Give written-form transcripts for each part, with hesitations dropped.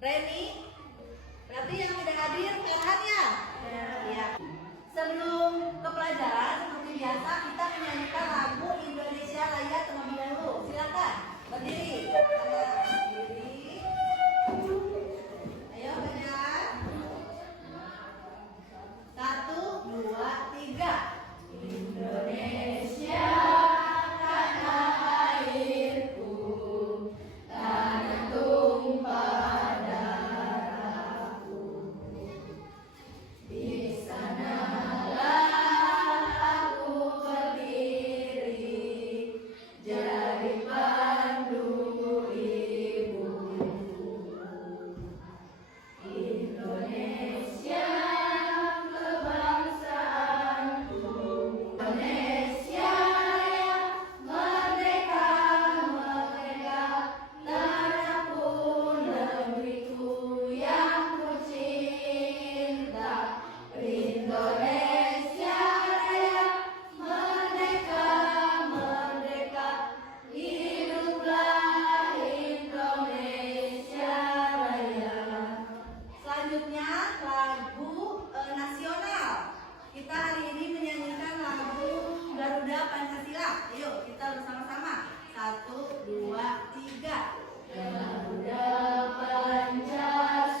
Reni, berarti yang udah hadir Farhan ya? Ya. Sebelum ke pelajaran, seperti biasa kita menyanyikan lagu Indonesia Raya terlebih dahulu. Silakan berdiri. Berdiri. Ayo belajar. 1, 2, 3. Indonesia tanah airku, tanah tumpah darahku. Di sanalah aku berdiri, jadi pandu ibuku. Indonesia kebangsaanku, Indonesia yang merdeka, merdeka, tanahku, negeriku yang ku cinta. Indonesia Raya, merdeka, merdeka, hiduplah Indonesia Raya. Selanjutnya lagu nasional. Kita hari ini menyanyikan lagu Garuda Pancasila. Ayo kita bersama-sama. 1, 2, 3. Garuda Pancasila,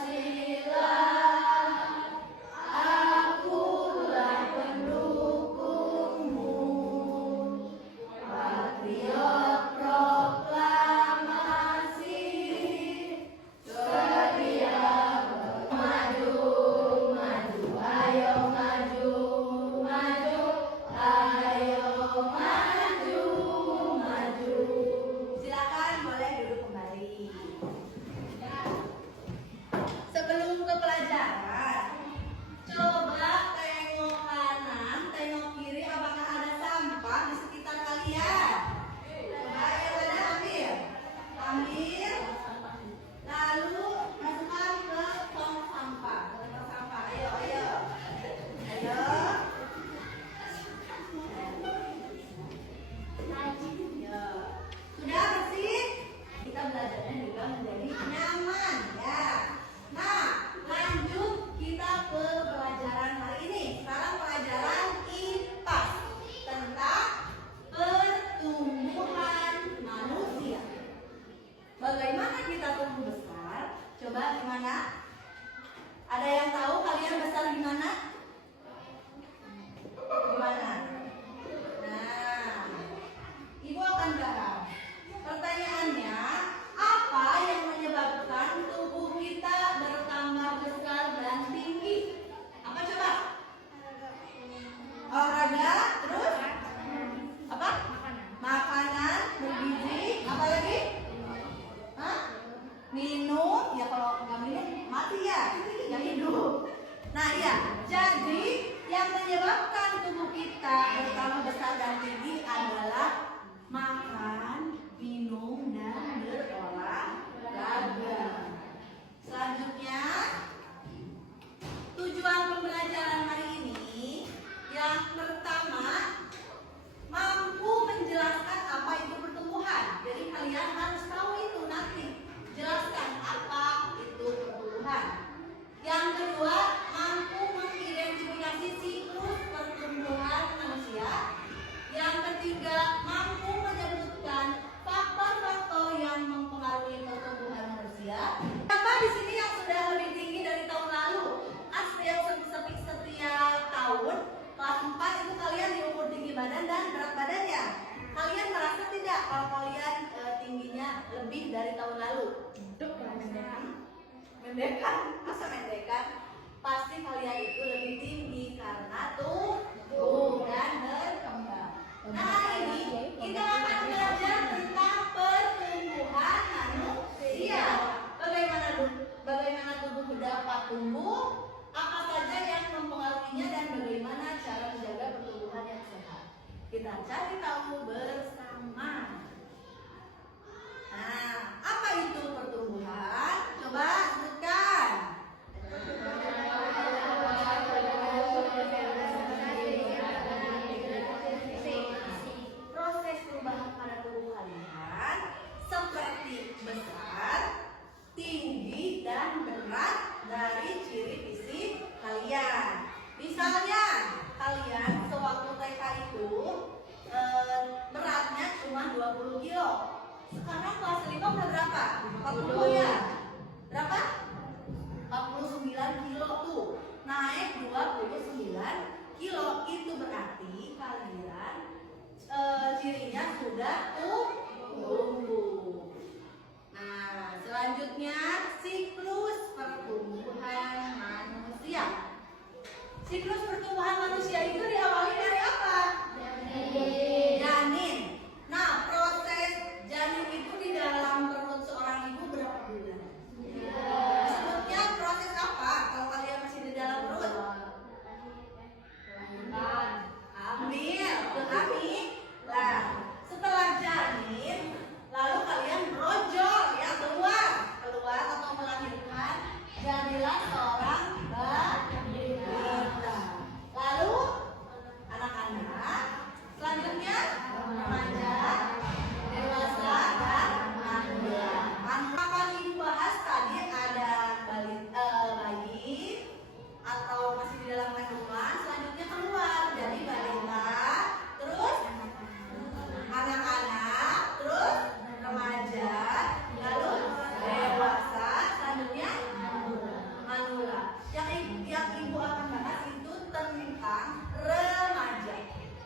akulah pendukungmu, patriot proklamasi, setia maju, maju, ayo maju, maju, ayo maju, maju. Silakan boleh duduk kembali. Sebelum ke pelajaran, coba tengok kanan, tengok kiri, apakah ada sampah di sekitar kalian? Coba yang ada ambil, ambil, lalu masukkan ke tong sampah, ke tong sampah. Ayo, ayo, ayo. Ya. Sudah bersih? Kita belajarnya juga menjadi nyaman ya. Nah, lanjut kita ke pelajaran hari ini. Sekarang pelajaran IPA tentang pertumbuhan manusia. Bagaimana kita tumbuh besar? Coba gimana? Ada yang tahu kalian besar gimana? Gimana? Nah, Ibu akan jawab. Pertanyaannya, apa yang menyebabkan tubuh kita bertambah besar dan tinggi? Apa coba? Olahraga, terus? Apa? Makanan bergizi, apa lagi? Hah? Minum, ya kalau nggak minum mati ya, nggak hidup. Nah ya, jadi yang menyebabkan tubuh kita bertambah besar dan tinggi adalah makan, minum, dan berolahraga. Selanjutnya, tujuan pembelajaran hari ini yang pertama, mampu menjelaskan apa itu pertumbuhan. Jadi kalian harus tahu itu nanti. Jelaskan apa itu pertumbuhan. Yang kedua, mampu mengidentifikasi siklus pertumbuhan manusia. Yang ketiga, mampu menyebutkan faktor-faktor yang mempengaruhi pertumbuhan manusia. Siapa di sini yang sudah lebih tinggi dari tahun lalu? Setiap tahun kelas 4 itu kalian diukur tinggi badan dan berat badan ya. Kalian merasa tidak kalau kalian tingginya lebih dari tahun lalu? Mendekat, masa mendekat? Pasti kalian itu lebih tinggi karena tumbuh dan berkembang. Nah hari ini kita akan belajar tentang pertumbuhan manusia. Bagaimana tubuh dapat tumbuh, apa saja yang mempengaruhinya dan bagaimana cara menjaga pertumbuhan yang sehat. Kita cari tahu bersama. Nah, apa itu pertumbuhan? Coba sebutkan. Proses perubahan pada kilo. Sekarang kelas 5 udah berapa? 40 ya? Berapa? 49 kilo tuh. Naik 29 kilo. Itu berarti kalian cirinya sudah tumbuh. Nah, selanjutnya siklus pertumbuhan manusia. Siklus pertumbuhan manusia itu diawali dari apa? Janin. Nah, proses janin itu di dalam perut seorang ibu berapa bulan? Sebutnya proses apa kalau kalian masih di dalam perut? Hamil, hamil. Nah, setelah janin, lalu kalian brojol ya, keluar atau melahirkan, jadilah seorang balita. Lalu anak-anak, selanjutnya remaja, dewasa, dan manula. Akan ibu bahas tadi ada bayi atau masih di dalam kandungan, selanjutnya keluar jadi balita, terus anak-anak, terus remaja, lalu dewasa, selanjutnya manula. Yang ibu akan bahas itu tentang remaja.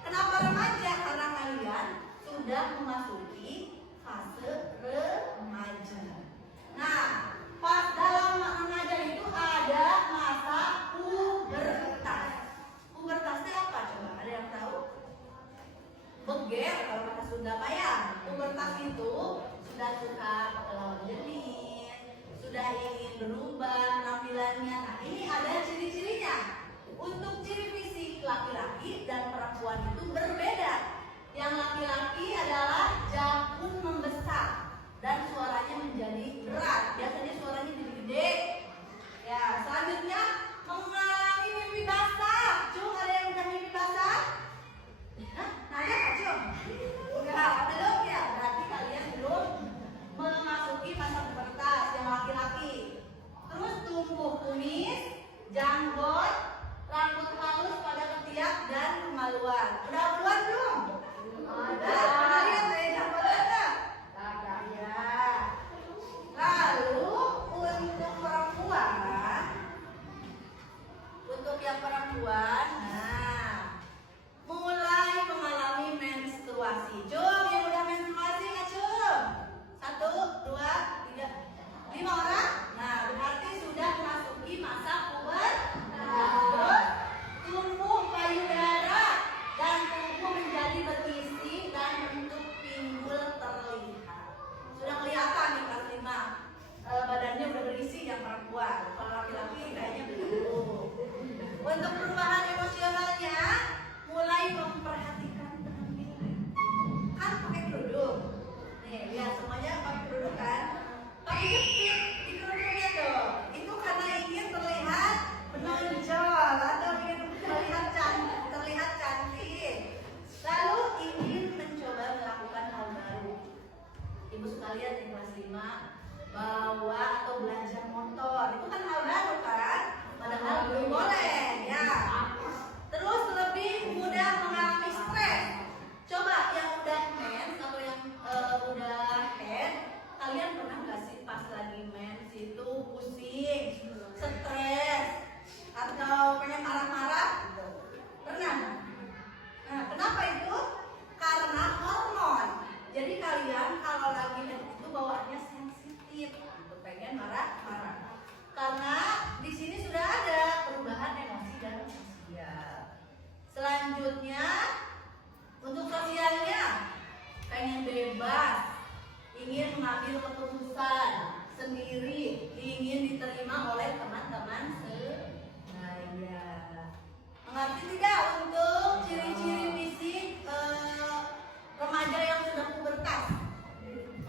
Kenapa remaja? Karena kalian sudah memasuki fase remaja. Nah, pas dalam remaja itu ada masa pubertas. Pubertasnya apa coba? Ada yang tahu? Beger kalau kata Sunda Pak ya. Pubertas itu sudah suka lawan jenis, sudah ingin berubah penampilannya. Nah, ini ada ciri-cirinya. Untuk ciri fisik laki-laki dan perempuan itu berbeda. Yang laki-laki adalah jakun membesar dan suaranya menjadi berat. Biasanya suaranya jadi gede. Ya, selanjutnya mengalami mimpi basah. Cung, ada yang punya mimpi basah? Hah? Nanya Kak Cung? Enggak, belum ya? Berarti kalian belum memasuki masa pubertas yang laki-laki. Terus tumbuh kumis, janggut, rambut halus pada ketiak dan kemaluan. Udah keluar belum? Ada. Pernah lihat saya janggut ada? Ya. Lalu untuk yang perempuan, nah, mulai mengalami menstruasi. Cum, yang udah menstruasi nggak Cum? 1, 2, 3, 5 orang. Nah, berarti sudah memasuki masa pubertas. Tumbuh payudara dan tubuh menjadi berisi dan bentuk pinggul terlihat. Sudah kelihatan nih kelas 5. Badannya udah berisi yang perempuan. Kalau laki-laki kayaknya belum. Untuk perubahan emosionalnya, mulai memperhatikan penampilan. Kan pakai kerudung. Nih, lihat semuanya pakai kerudung kan? Pakai jepit di kerudungnya tuh. Itu karena ingin terlihat menonjol atau ingin terlihat cantik. Lalu ingin mencoba melakukan hal baru. Ibu sekalian di kelas 5 bawa atau belajar motor. Itu kan hal baru kan? Padahal belum boleh ya. Terus lebih mudah mengalami stres. Coba yang udah mens atau yang udah head, kalian pernah nggak sih pas lagi mens itu pusing, stres, atau pengen marah-marah? Pernah? Nah, kenapa itu? Karena hormon. Jadi kalian kalau lagi mens itu bawaannya sensitif, gitu, pengen marah-marah. Karena di sini sudah ada perubahan emosi dan sosial. Selanjutnya untuk sosialnya, pengen bebas, ingin mengambil keputusan sendiri, ingin diterima oleh teman-teman sebaya. Mengerti tidak untuk ciri-ciri fisik remaja yang sudah pubertas?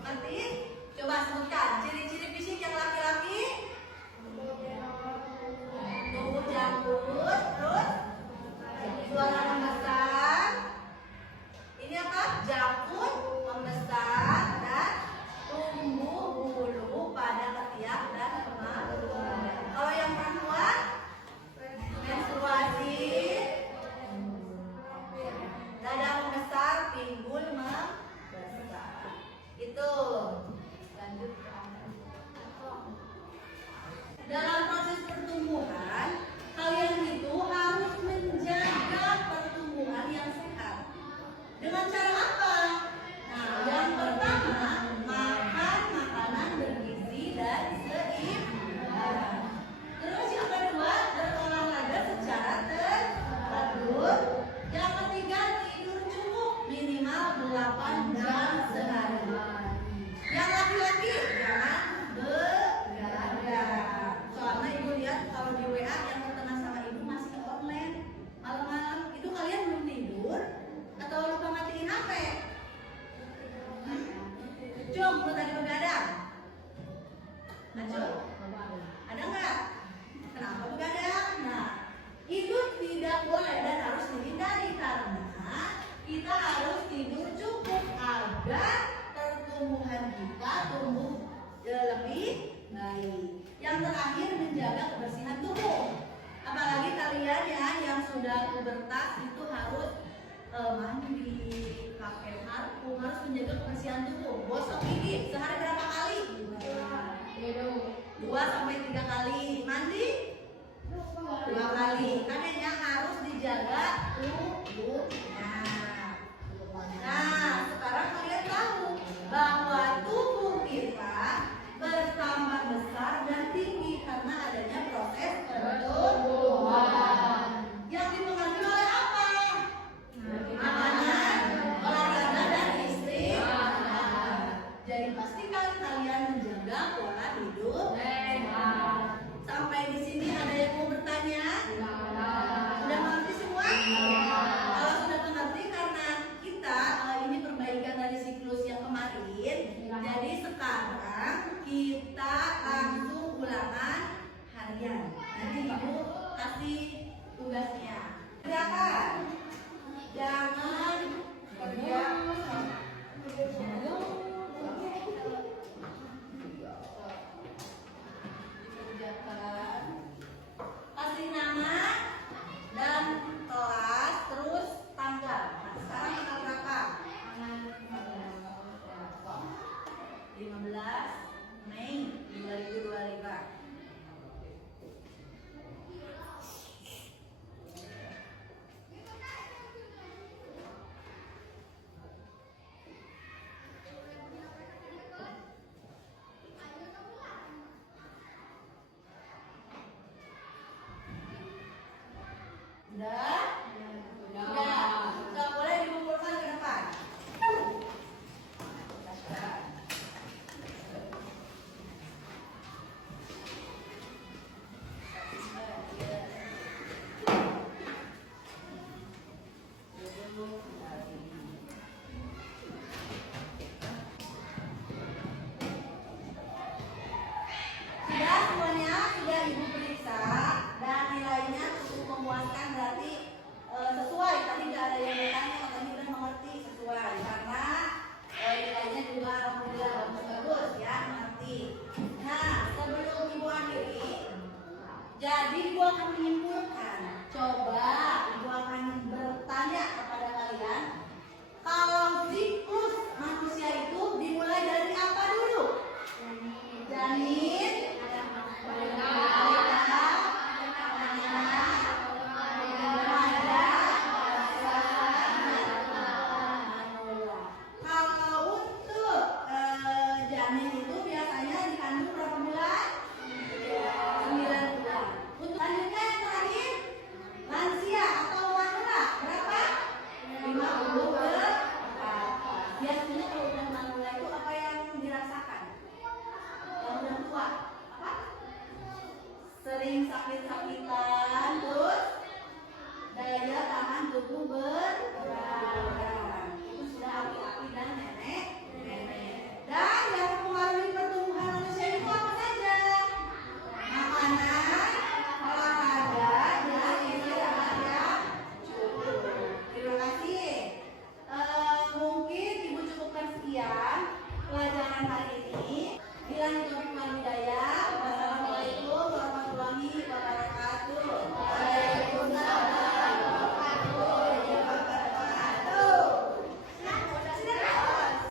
Mengerti? Coba sebutkan ciri-ciri fisik yang laki-laki. Tubuh janggut, terus suara membesar. Ini apa? Jakun membesar dan tumbuh bulu pada ketiak dan kemaluan. Kalau yang perempuan menstruasi, Ucung, lu tadi begadang? Ucung, ada nggak? Kenapa begadang? Nah, itu tidak boleh dan harus dihindari karena kita harus tidur cukup agar pertumbuhan kita tumbuh lebih baik. Yang terakhir, menjaga kebersihan tubuh. Apalagi kalian ya yang sudah pubertas itu harus mandi, pakai parfum, harus menjaga kebersihan tubuh. Gosok gigi sehari berapa kali? 2 sampai 3 kali. Mandi 2 kali. Karena harus dijaga tubuhnya. Nah, sekarang kalian tahu bahwa tubuh kita bertambah besar dan tinggi karena adanya proses pertumbuhan. Yang dipengaruhi oleh apa? Makanan, olahraga, dan istirahat. Jadi pastikan kalian menjaga pola hidup sehat. Sampai di sini ada yang mau bertanya? Sudah mengerti semua? Kalau sudah mengerti, karena kita ini perbaikan dari siklus yang kemarin. Jadi sekarang kita langsung ulangan harian. Nanti ibu kasih tugasnya. Silakan. Jangan kerja. Kerjakan. Kasih nama dan kelas, terus tanggal. Nah, sekarang tanggal berapa? 15 Mei 2020.